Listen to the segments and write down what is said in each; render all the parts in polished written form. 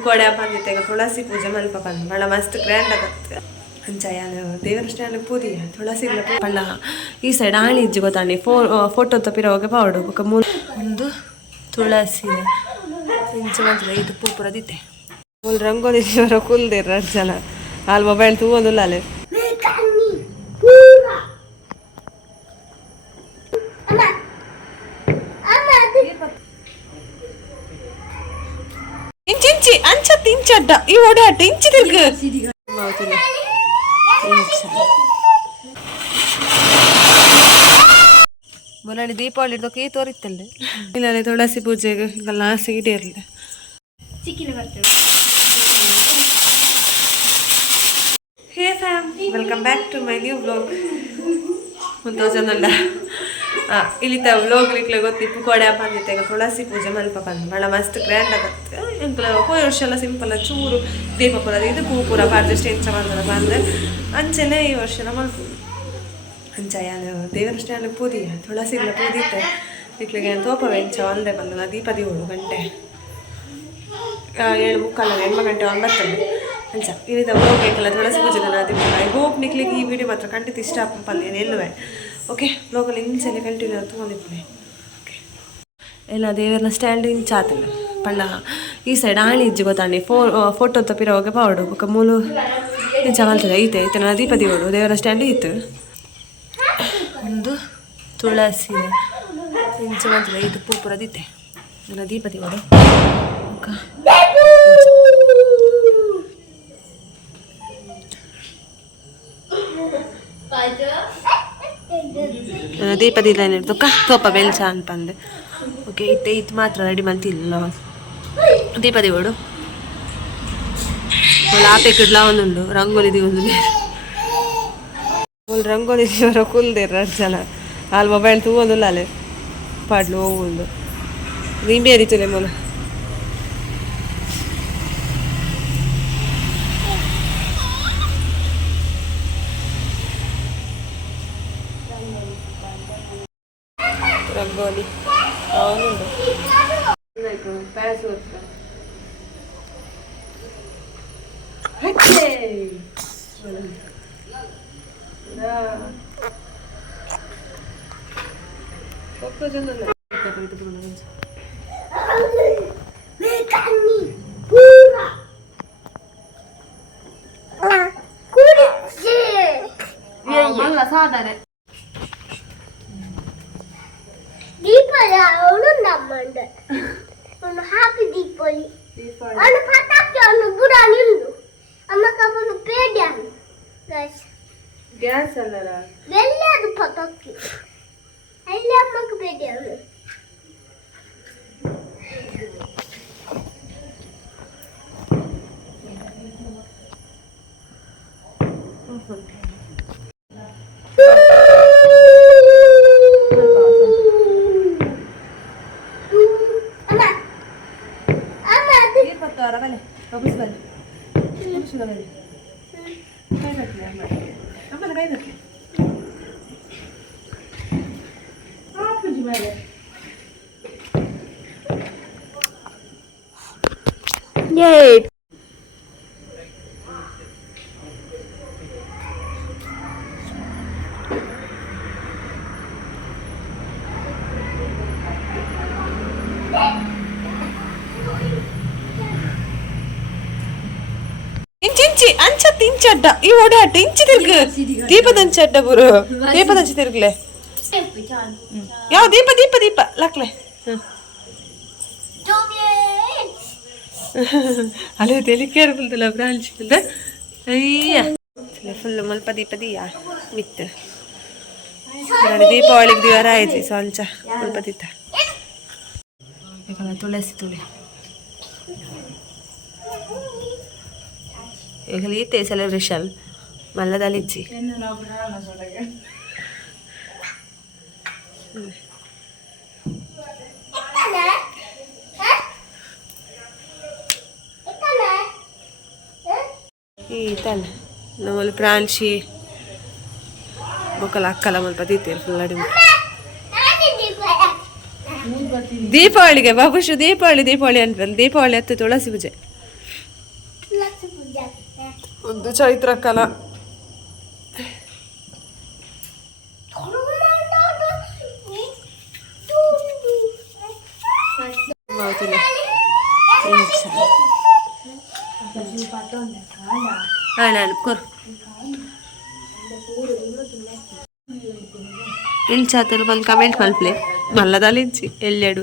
ಪುಕೋಡೆ ಬಂದಿತ್ತೆ ಈಗ ತುಳಸಿ ಪೂಜೆ ಮಲ್ಪ ಬಂದು ಭಾಳ ಮಸ್ತ್ ಗ್ರ್ಯಾಂಡ್ ಆಗತ್ತೆ ಅಂಚ ಯಾನು ದೇವರ ಸ್ಟ್ಯಾಂಡ್ ಪೂದಿ ತುಳಸಿ ಪಂಡ ಈ ಸೈಡ್ ಆಣಿ ಇಜ್ಜಿ ಗೊತ್ತಾಣಿ ಫೋಟೋ ತಪ್ಪಿರೋಗೆ ಪಾವಡು ಬೊಕ್ಕ ಒಂದು ತುಳಸಿ ಇಂಚ ಮಾತ್ರ ಇದು ಪೂಪುರದಿತ್ತೆ ಒಂದು ರಂಗೋಲಿ ದೇವರ ಕುಲ್ದಿರ ಜನ ಅಲ್ಲಿ ಮೊಬೈಲ್ ತೂವೊಂದಿಲ್ಲ ಅಲ್ಲಿ ಇಂಚಿ ಅಂಚತ್ ಇಂಚಡ್ಡ ಈ ಓಡಾಟ ಇಂಚಿ ತಿರ್ಗ ಮೊನ್ನೆ ದೀಪಾವಳಿ ಇಡ್ದಕ್ಕೆ ತೋರಿತ್ತಲ್ಲ ಇಲ್ಲ ತುಳಸಿ ಪೂಜೆಗೆ ಹಿಂಗೆಲ್ಲ ಆಸೆ ಇಡೇ hey fam welcome back to my new vlog 1000 ಇಲ್ಲಿತ ವ್ಲಾಗ್ ಲಿಕ್ಲೆ ಗೊತ್ತಿತ್ತು ಪುಕೋಡೆ ಬಂದಿತ್ತೆ ಈಗ ತುಳಸಿ ಪೂಜೆ ಮಲ್ಪ ಬಂದು ಭಾಳ ಮಸ್ತ್ ಗ್ರ್ಯಾಂಡ್ ಆಗತ್ತೆ ಎಂಕ್ಲ ಹೋಯ್ ವರ್ಷ ಎಲ್ಲ ಸಿಂಪಲ್ ಚೂರು ದೀಪ ಪುರ ಇದು ಪೂ ಪೂರ ಪಾರ್ಜಸ್ಟ್ ಎಂಚ ಬಂದ ಬಂದೆ ಅಂಚೆನೆ ಈ ವರ್ಷ ಮಲ್ಪ ಅಂಚ ಯಾನು ದೇವರ ಸ್ಟ್ಯಾಂಡ್ ಪೂದಿ ತುಳಸಿಲ್ಲ ಪೂದಿತ್ತೆ ಇಕ್ಲಿಗೆ ತೋಪವೆ ಎಂಚ ಒಂದೇ ಬಂದಲ್ಲ ದೀಪದಿ 7 ಗಂಟೆ 7:45 8 ಗಂಟೆ 9 ಅಂಚ ಇಲ್ಲಿದ್ದ ಹೋಗ್ಬೇಕಲ್ಲ ತುಳಸಿ ಪೂಜೆ ದೀಪ ಹೋಗಿ ನಿಕ್ಲಿಗೆ ಈ ವಿಡಿಯೋ ಮಾತ್ರ ಖಂಡಿತ ಇಷ್ಟ ಪಲ್ಲೆ ಎಲ್ಲುವೆ ಓಕೆ ಬ್ಲಾಗಲ್ಲಿ ಇಂಚಲ್ಲಿ ಕಂಟಿನ್ಯೂ ತೊಗೊಂಡಿದ್ದೀನಿ ಓಕೆ ಎಲ್ಲ ದೇವರನ್ನ ಸ್ಟ್ಯಾಂಡ್ ಇಂಚ ಆತಿಲ್ಲ ಪಂಡ ಈ ಸೈಡ್ ಆಣಿ ಇಜ್ಜಿ ಗೊತ್ತಾಣಿ ಫೋಟೋ ತಪ್ಪಿರೋಗೆ ಪಾವಡು ಬೊಕ್ಕ ಮೂಲು ಇಂಚ ಮಲ್ತದೆ ಐತೆ ನನ್ನ ದೀಪದಿ ಓಡು ದೇವರ ಸ್ಟ್ಯಾಂಡ್ ಇತ್ತು ಒಂದು ತುಳಸಿ ಇಂಚ ಮಲ್ತದೆ ಇದು ಪೂಪುರದಿತ್ತೆ ನನ್ನ ದೀಪದಿ ಓಡು ದೀಪದಿ ತುಕ್ಕ ತೋಪ ಬೆಲ್ಸ ಅನ್ಪಂದೆ ಓಕೆ ಇದು ಮಾತ್ರ ರೆಡಿ ಮಾಡ್ತಿಲ್ಲ ದೀಪದಿ ಓಡು ಆಪೆ ಕಿಡ್ಲ ಒಂದುಂಡು ರಂಗೋಲಿ ಒಂದು ರಂಗೋಲಿ ದೇವರ ಕುಲ್ದಿರ ಜನ ಅಲ್ಲಿ ಮೊಬೈಲ್ ತೂವೊಂದಿಲ್ಲ ಅಲ್ಲಿ ಪಾಡ್ಲು ಹೋಗುಂಡು ನಿಂಬೆ ಅರಿತಲೆ ಮೂಲ ರಂಗೋಲಿ ಅವನುಂಡು ಪ್ಯಾಸ್ ಸಾಧಾರಣ ದೀಪಾವಳಿ ಅವನು ನಮ್ಮಂಡ ಒಂದು ಹ್ಯಾಪಿ ದೀಪಾವಳಿ ಅವನು ಪಟಾಕಿ ಅವನು ಬುಡ ನಿಂದು ಅಮ್ಮಕ್ಕ ಅವನು ಪೇಡಿ ಅವನು ಗ್ಯಾಸ್ ಅಲ್ಲರ ಎಲ್ಲಿ ಅದು ಪಟಾಕಿ ಅಲ್ಲಿ ಅಮ್ಮಕ್ಕ ಪೇಡಿ ಅವನು ವಾಪಸ್ ಬನ್ನಿ ಕೈ ಬರ್ತದೆ ಅಮ್ಮನ ಕೈ ಬರ್ತದೆ ಪೂಜೆ ಮಾಡಿ ಇಂಚಿ ಅಂಚತ್ ಇಂಚಡ್ಡ ಈ ಓಡಾಟ ಇಂಚಿ ತಿರ್ಗ ದೀಪದಂಚಡ್ಡ ಬರು ದೀಪದಂಚಿ ತಿರ್ಗ್ಲೆ ಯಾವ ದೀಪ ದೀಪ ದೀಪ ಲಕ್ಲೆ ಅಲ್ಲೇ ತೆಲಿ ಕೇರ್ಫುಲ್ ಬ್ರಾಂಚ್ ಅಯ್ಯ ಫುಲ್ ಮಲ್ಪ ದೀಪ ದೀಯ ಮಿತ್ ದೀಪಾವಳಿಗೆ ದಿವಾರ ಆಯ್ತು ಸ್ವಲ್ಪ ಸ್ವಲ್ಪ ದಿತ್ತ ತುಳಸಿ ತುಳಿ ಈಗಲೀತೆ ಸೆಲೆಬ್ರೇಷನ್ ಮಲ್ಲದಲ್ಲಿಚ್ಚಿ ಈತಲ್ಲ ನಮ್ಮಲ್ಲಿ ಪ್ರಾಂಶಿ ಬೊಕ್ಕಲ ಅಕ್ಕಲ ಮಲ್ಪ ದೀತೀರಿ ಫುಲ್ ಅಡಿಮೆ ದೀಪಾವಳಿಗೆ ಬಾಬುಶು ದೀಪಾವಳಿ ದೀಪಾವಳಿ ಅನ್ಬಂದು ದೀಪಾವಳಿ ಹತ್ತು ತುಳಸಿ ಪೂಜೆ ಒಂದು ಚೈತ್ರಕಲ ఇంచాతలు మన కమెంట్ మల్పలే మళ్ళా తలించి వెళ్ళాడు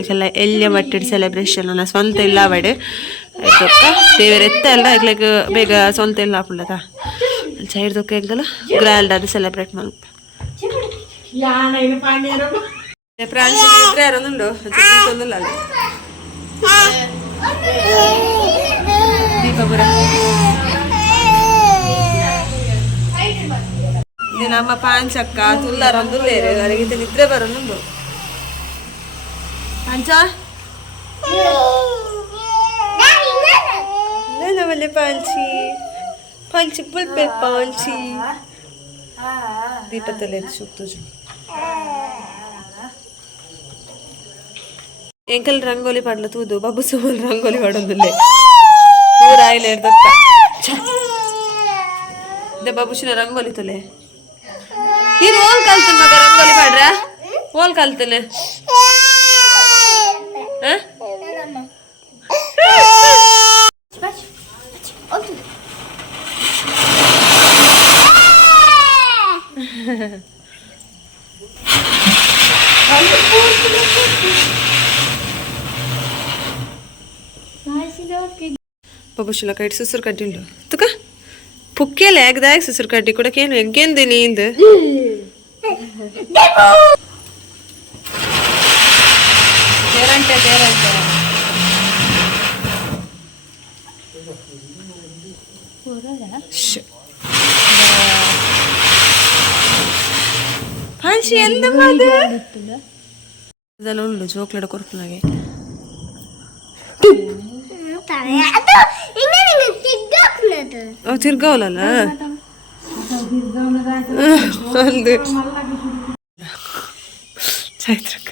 ಇಕಲ್ಲ ಎಲ್ಲಿ ಬಟ್ಟೆಡ್ ಸೆಲೆಬ್ರೇಷನ್ ಅಲ್ಲ ಸ್ವಂತ ಇಲ್ಲ ಬಡೆ ಆಯ್ತಕ್ಕ ದೇವರ ಎತ್ತ ಎಲ್ಲ ಇಕ್ಲೆಗ್ ಬೇಗ ಸ್ವಂತ ಇಲ್ಲ ಹಾಕೊಳ್ಳದ ಸೈಡ್ ದೊಕ್ಕ ಹೆಂಗಲ್ಲ ಗ್ರ್ಯಾಂಡ್ ಅದು ಸೆಲೆಬ್ರೇಟ್ ಮಲ್ಪ ಫ್ರಾನ್ಸ್ ಇದ್ರೆ ಯಾರೊಂದುಂಡು ತೊಂದಿಲ್ಲ ಅಲ್ಲಿ ದೀಪಪುರ ಇದು ನಮ್ಮ ಪಾಂಚಕ್ಕ ತುಲ್ಲಾರೊಂದು ಬೇರೆ ಅವರಿಗೆ ನಿದ್ರೆ ಬರೋನುಂಡು ಪಾಂಚ ನವಲೆ ಪಾಂಚಿ ಪಾಂಚಿ ಪುಲ್ಪೆ ಪಾಂಚಿ ದೀಪತ್ತಲೆ ಸುತ್ತು ಎಂಕಲ್ ರಂಗೋಲಿ ಪಾಡ್ಲ ತೂದು ಬಾಬು ಸುಮಲ್ ರಂಗೋಲಿ ಪಾಡೊಂದುಲ್ಲೆ ಪೂರ ಆಯ್ಲೆ ಹಿಡ್ದಕ್ಕ ದೆ ಬಾಬುಶಿನ ರಂಗೋಲಿ ತೊಲೆ ನೀನು ಓಲ್ ಕಲ್ತನ ಮಗ ರಂಗೋಲಿ ಪಾಡ್ರ ಓಲ್ ಕಲ್ತನ ಬಾಬುಶಿಲ ಕೈಟ್ ಸುಸುರು ಕಡ್ಡಿ ಉಂಟು ತುಕ ಪುಕ್ಕೆಲ್ಲ ಆಗದಾಗ ಸುಸುರು ಕಡ್ಡಿ ಕೂಡ ಕೇನು ಹೆಂಗೆಂದು ನೀಂದು ದೇರಂಟೆ ದೇರಂಟೆ ಪಾಂಚಿ ಎಂದ ಅದೆಲ್ಲ ಉಂಡು ಚೋಕ್ಲೇಟ್ ಕೊರ್ಪನಾಗೆ ತಿರ್ಗಾವಲ್ಲ ಒಂದು ಚೈತ್ರಕ್ಕ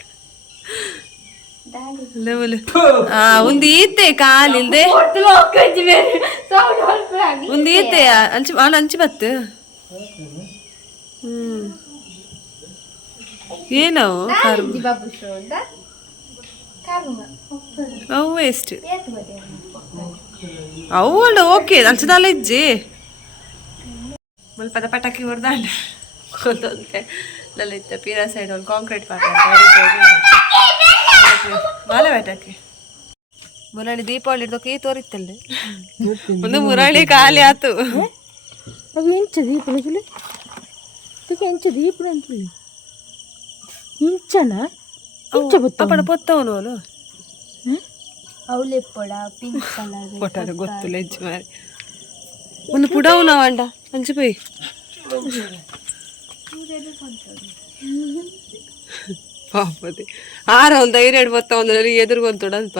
ಒಂದು ಈತೆ ಕಾಲಿಲ್ದೆ ಒಂದು ಈತೆ ಅಂಚಿ ಆಳ ಅಂಚಿ ಬತ್ತು ಏನವು ಅವು ಎಷ್ಟು ಅವು ಅಲ್ಲ ಓಕೆ ಅಂಚದಲ್ಲ ಇಜ್ಜಿ ಮುಲ್ಪದ ಪಟಾಕಿ ಹೊಡೆದಾಂಡ ಗೊತ್ತಂತೆ ಲಲಿತ ಪೀರಾ ಸೈಡ್ ಒಂದು ಕಾಂಕ್ರೀಟ್ ಮಾಲೆ ಪಟಾಕಿ ಮುರಾಳಿ ದೀಪಾವಳಿ ಹಿಡ್ದೋಕೆ ತೋರಿತ್ತಲ್ಲ ಒಂದು ಮುರಾಳಿ ಖಾಲಿ ಆತು ಅವು ಎಂಚ ದೀಪಗಳು ಎಂಚ ದೀಪ ಅಂತ ಇಂಚನ ಅಪ್ಪಡ ಪೊತ್ತವನು ಅವನು ಅವಳೆ ಪೊಡ ಪಿಂಕ್ ಕಲರ್ ಪೊಟ್ಟ ಗೊತ್ತಿಲ್ಲ ಹೆಜ್ಜೆ ಮಾರಿ ಒಂದು ಪುಡವು ನಾವಂಡ ಅಂಚಿపోయి ಪಾಪದೆ ಆರ ಒಂದು ಧೈರ್ಯ ಬತ್ತ ಒಂದು ಎದುರುಗೊಂತೋಡ ಅಲ್ಪ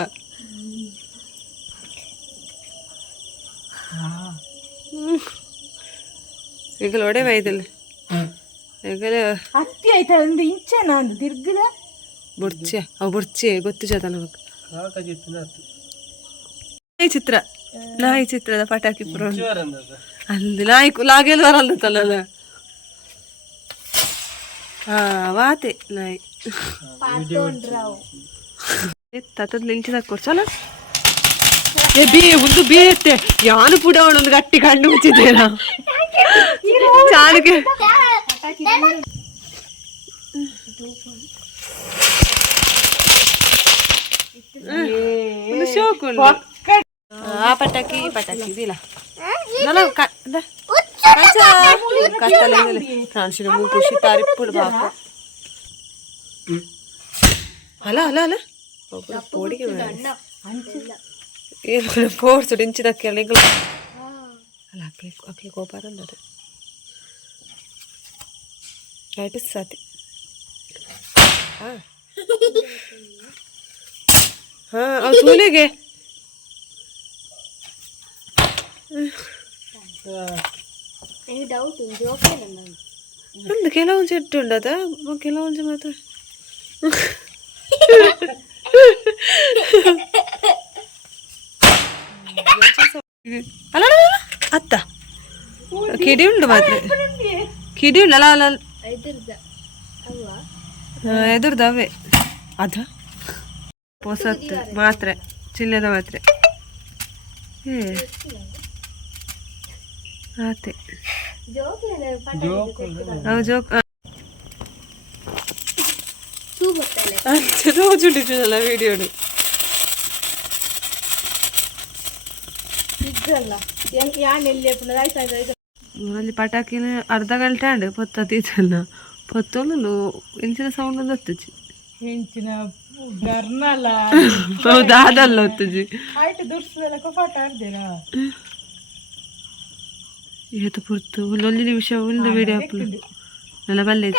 ಈಗ ಒಡೆ ಬೈದಲ್ಲ ಈಗ ಅತ್ತಿ ಆಯ್ತಾ ಒಂದು ಇಂಚನ ಒಂದು ತಿರ್ಗದ ಬುಡ್ಚೆ ಅವು ಬುಡ್ಚೆ ಗೊತ್ತು ಜತ ನಮಗ್ ನಾಯಿ ಚಿತ್ರ ನಾಯಿ ಚಿತ್ರದ ಪಟಾಕಿ ಪುರ ಅಲ್ಲಿ ನಾಯಿ ಲಾಗೆಲ್ಲ ಬರಲ್ಲತ್ತಲ್ಲ ಹಾ ವಾತೆ ನಾಯಿ ತತ್ತದ ನಿಂಚಿದಾಗ ಕೊಡ್ಸಲ್ಲ ಏ ಬಿ ಒಂದು ಬಿ ಎತ್ತೆ ಯಾನು ಪುಡ ಒಂದು ಗಟ್ಟಿ ಕಂಡು ಮುಚ್ಚಿದ್ದೇನ ಚಾಣಿಗೆ ಶೋಕು ಆ ಪಟಾಕಿ ಈ ಪಟಾಕಿ ಇದಿಲ್ಲ ಫ್ರಾನ್ಸಿನ ಖುಷಿ ತಾರಿಪ್ಪುಡು ಬಾಪ ಅಲ್ಲ ಅಲ್ಲ ಅಲ್ಲ ಪೋಡಿಗೆ ಏನು ಪೋಡ್ಸುಡು ಇಂಚಿದಕ್ಕೆ ಅಲ್ಲ ಅಲ್ಲ ಅಕ್ಲಿ ಕೋಪ ಅಂದದು ಆಯ್ತು ಸಾತಿ ಹಾಂ ಅವು ತೂಲೆಗೆ ಒಂದು ಕೆಲವೊಂದು ಚೆಟ್ಟು ಉಂಡದ ಕೆಲವೊಂದು ಮಾತ್ರ ಅಲ್ಲ ಅತ್ತ ಕಿಡಿ ಉಂಡು ಮಾತ್ರ ಕಿಡಿ ಉಂಡು ಅಲ್ಲ ಅಲ್ಲ ಎದುರ್ದ ಅವೇ ಅದ ಹೊಸತ್ತು ಮಾತ್ರೆ ಚಿಲ್ಲದ ಮಾತ್ರೆ ಆತೆ ಅವು ಜೋಕ್ ರೋಜ್ ಉಂಟಿದ್ದಲ್ಲ ವಿಡಿಯೋಡು ಅಲ್ಲಿ ಪಟಾಕಿನ ಅರ್ಧ ಗಂಟೆ ಆಂಡು ಪೊತ್ತಲ್ಲ ಪೊತ್ತೊಂದು ಎಂಚಿನ ಸೌಂಡ್ ಒಂದು ಹೊತ್ತುಜಿ ಹೆಂಚಿನ ಗರ್ನಲ್ಲ ಹೌದು ಅದಲ್ಲ ಹೊತ್ತುಜಿ ಆಯ್ತು ದುರ್ಸದಲ್ಲ ಕಪಾಟ ಆಡ್ದೇನಾ ಇವತ್ತು ಪುರ್ತು ಒಂದು ನಿಮಿಷ ಒಂದು ವಿಡಿಯೋ ಅಪ್ಲೋಡ್ ಎಲ್ಲ ಬಲ್ಲೆ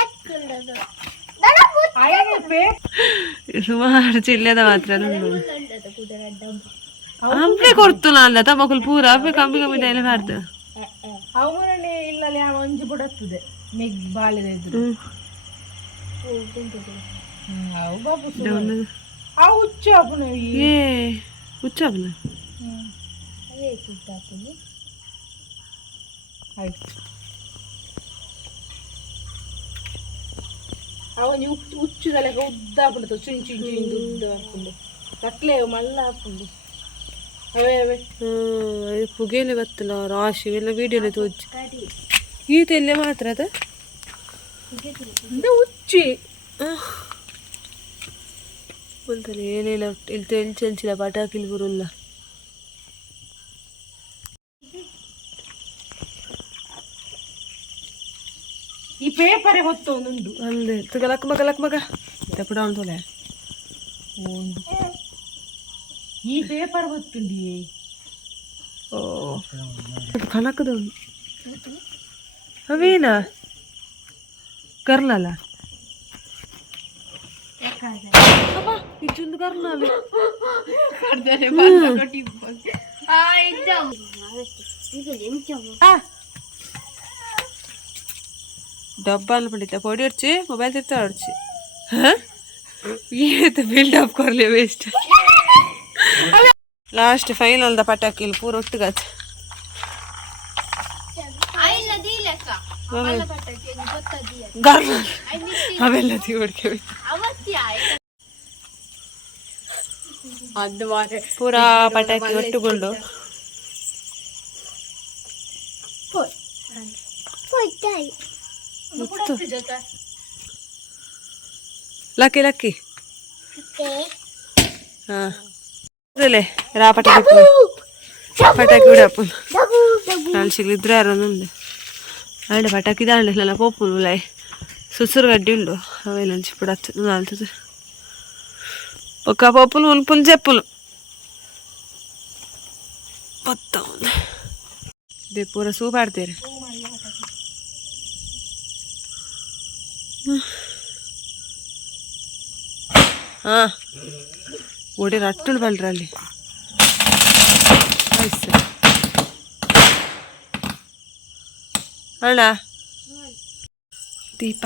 ಸುಮಾರು ಚಿಲ್ಲದ ಮಾತ್ರ ಹಂಪೆ ಕೊಡ್ತು ಅಲ್ಲ ತಮಕುಲ್ ಪೂರ ಹಂಪೆ ಕಮ್ಮಿ ಕಮ್ಮಿ ಡೈಲಿ ಮಾಡ್ತು ಅವನೇ ಇಲ್ಲಲ್ಲಿ ಯಾವ ಒಂಜಿ ಬಿಡತ್ತದೆ ಮೆಗ್ ಬಾಳಿದ ಇದ್ರು ಅವು ಬಾಬು ಅವು ಹುಚ್ಚು ಅಪ್ಪನ ಏ ಹುಚ್ಚ ಅಪ್ಪನ ಆಯ್ತು ಅವನು ಹುಚ್ಚುದಲ್ಲ ಉದ್ದ ಹಾಕೊಂಡು ಚುಂಚು ಚುಂಚು ಉದ್ದ ಹಾಕೊಂಡು ಕಟ್ಲೆ ಮಲ್ಲ ಹಾಕೊಂಡು ಅವೇ ಅವೇ ಪುಗೇಲೆ ಗೊತ್ತಲ್ಲ ರಾಶಿ ಎಲ್ಲ ವಿಡಿಯೋಲೆ ತೋಚಿ ಈತ ಇಲ್ಲೇ ಮಾತ್ರ ಅದ ಹುಚ್ಚಿ ಅಂತಲ್ಲ ಏನಿಲ್ಲ ಇಲ್ಲಿ ತೆಂಚಿಲ್ಲ ಪಟಾಕಿಲಿ ಬರೋಲ್ಲ ಈ ಪೇಪರೇ ಹೊತ್ತು ಒಂದುಂಡು ಅಂದೆ ತಗಲಕ್ ಮಗ ತಪ್ಪಡ ಅಂತೋಲೆ ಈ ಪೇಪರ್ ಹೊತ್ತುಂಡಿ ಓ ಕನಕದ ಅವೇನಾ ಕರ್ನಲ್ಲ ಇಚ್ಚೊಂದು ಕರ್ನಾಲ ಡಬ್ಬಾಲು ಪಂಡಿತ ಪೊಡಿ ಹೊಡ್ಚಿ ಮೊಬೈಲ್ ತಿರ್ತಾ ಹೊಡ್ಚಿ ಏತ ಬಿಲ್ಡಪ್ ಕೊರ್ಲಿ ವೇಸ್ಟ್ ಲಾಸ್ಟ್ ಫೈನಲ್ ದ ಪಟಾಕಿಲ್ ಪೂರ ಒಟ್ಟಿಗತ್ ಅವೆಲ್ಲ ತೀವಡ್ಕೆ ಪೂರಾ ಪಟಾಕಿ ಒಟ್ಟುಕೊಂಡು ಲಕ್ಕಿ ಲಕ್ಕಿ ಹಾ ರಾ ಪಟಾಕಿ ಪಟಾಕಿ ಬಿಡಪ್ಪ ನಾನು ಸಿಗ್ಲಿದ್ರೆ ಯಾರೊಂದು ಅಂಡೆ ಪಟಾಕಿ ದಾಂಡ್ಲೆಲ್ಲ ಪೋಪುಲ್ ಉಲಾಯ್ ಸುಸುರು ಗಡ್ಡಿ ಉಂಡು ಅವೆಲ್ಲ ಹಂಚಿ ಬಿಡತ್ತು ನಾಲ್ತದೆ ಒಕ್ಕ ಪೋಪುಲ್ ಉಲ್ಪುಲ್ ಜೆಪ್ಪುಲು ಪತ್ತ ಇದೇ ಪೂರ ಸೂಪ್ ಆಡ್ತೀರಿ ಹಾ ಓಡಿ ರಟ್ಟುಳು ಬಲ್ರಿ ಅಲ್ಲಿ ಆಯ್ತು ಅಣ್ಣ ದೀಪ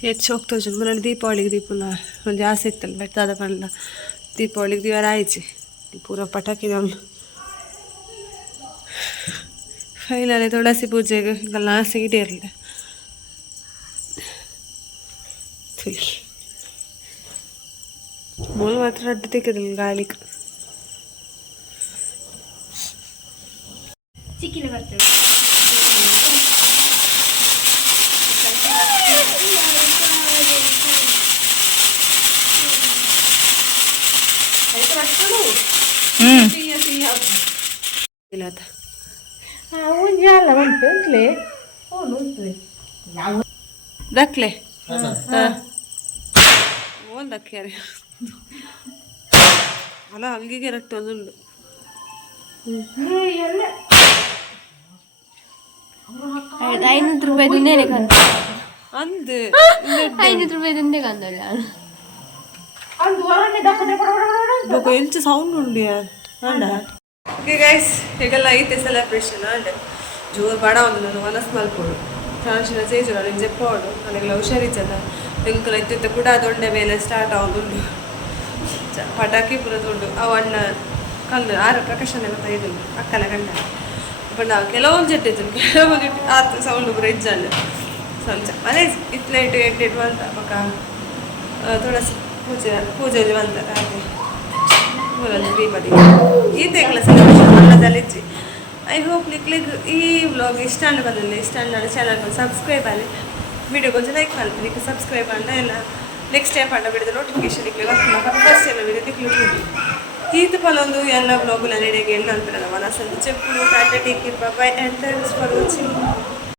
ಹೆಚ್ಚು ಹೋಗ್ತೋಜು ಮನೇಲಿ ದೀಪಾವಳಿಗೆ ದೀಪನ ಒಂದು ಜಾಸ್ತಿ ಇತ್ತಲ್ಲ ಬೆಟ್ಟದ ಪಂಡ್ಲ ದೀಪಾವಳಿಗೆ ದಿವಾರ ಆಯ್ತು ಪೂರ ಪಟಾಕಿ ಒಂದು ಫೈನಲಿ ತುಳಸಿ ಪೂಜೆಗೆ ಎಲ್ಲ ಆಸೆ ಇಡೀರಲಿಲ್ಲ ತುಳಿ ಮೂಲ ಮಾತ್ರ ಅಡ್ಡು ತೆಗೆದಿಲ್ಲ ಗಾಳಿಗೆ ಚಿಕ್ಕಿನ ಬರ್ತೇವೆ ಉಂಜಾಲ ಉಂಟು ಅಂತಲೇ ಉಂಟು ದಕ್ಲೆ ಓನ್ ದಕ್ಕ್ಯಾರೆ ಅಲ್ಲ ಹಂಗಿಗೆ ರಟ್ಟು ಒಂದುಂಡು 500 ರೂಪಾಯಿ ದುಂದೇನೆ ಕಂದ ಅಂದು 500 ರೂಪಾಯಿ ದುಂದೆ ಕಂದಲ್ಲ ಬೊಕ ಎಂಚ ಸೌಂಡ್ ಉಂಡು ಅಂಡ ಓಕೆ ಗೈಸ್ ಹೀಗೆಲ್ಲ ಐತೆ ಸೆಲೆಬ್ರೇಷನ್ ಅಂಡ್ ಜೋರು ಬಡ ಒಂದು ನಾನು ಮನಸ್ಸು ಮಲ್ಪೋಡು ಫ್ರಾನ್ಸಿನ ಚೇಜು ನನಗೆ ಜೆಪ್ಪೋಡು ನನಗೆಲ್ಲ ಹುಷಾರಿದ್ದದ ಎಂಕಲ ಕೂಡ ದೊಡ್ಡ ಮೇಲೆ ಸ್ಟಾರ್ಟ್ ಆಗೋದುಂಡು ಪಟಾಕಿ ಪುರ ತೊಂಡು ಅವು ಅಣ್ಣ ಕಲ್ಲು ಆರು ಪ್ರಕಾಶನ ಗೊತ್ತಾಗಿದ್ದಿಲ್ಲ ಅಕ್ಕನ ಗಂಡ ಬಟ್ ನಾವು ಕೆಲವೊಂದು ಜಟ್ಟಿದ್ದು ಕೆಲವೊಂದು ಆತು ಸೌಂಡ್ ಬ್ರಿಡ್ಜಲ್ಲಿ ಸ್ವಲ್ಪ ಮನೆ ಇತ್ಲೈಟ್ ಎಂಟು ಅಂತ ಪಕ್ಕ ತುಳಸಿ ಪೂಜೆಯಲ್ಲಿ ಬಂತಾರೆ ಹಾಗೆ ಊರಲ್ಲಿ ದೀಪದಿ ಈ ತಿಂಗಳ ಸೆಲೆಬ್ರೇಷನ್ ಮಣ್ಣದಲ್ಲಿಚ್ಚಿ ಐ ಹೋಪ್ ನಿಕ್ಲಿಗೆ ಈ ವ್ಲಾಗ್ ಇಷ್ಟ ಅಂಡ್ ಬಂದಿಲ್ಲ ಇಷ್ಟ ಅಂಡ್ ಚಾನಲ್ಗೆ ಸಬ್ಸ್ಕ್ರೈಬ್ ಆಗಲಿ ವಿಡಿಯೋ ಕೊಂಚ ಲೈಕ್ ಮಾಡಿ ನಿಮಗೆ ಸಬ್ಸ್ಕ್ರೈಬ್ ಅಲ್ಲ ಎಲ್ಲ ನೆಕ್ಸ್ಟ್ ಟೈಮ್ ಪಂಡ ಬಿಡಿದ ನೋಟಿಫಿಕೇಶನ್ ಇಕ್ಲಿ ಫಸ್ಟ್ ಎಲ್ಲ ವಿಡಿಯೋ ತಿಕ್ಲಿ ಈತ ಪಲೊಂದು ಎಲ್ಲ ವ್ಲಾಗುಲ ನಡೆಗೆ ಎಲ್ಲ ಅಂತಾರೆ ಮನಸ್ಸಲ್ಲಿ ಚೆಪ್ಪು ಟಾಟಾ take care bye and thanks for watching.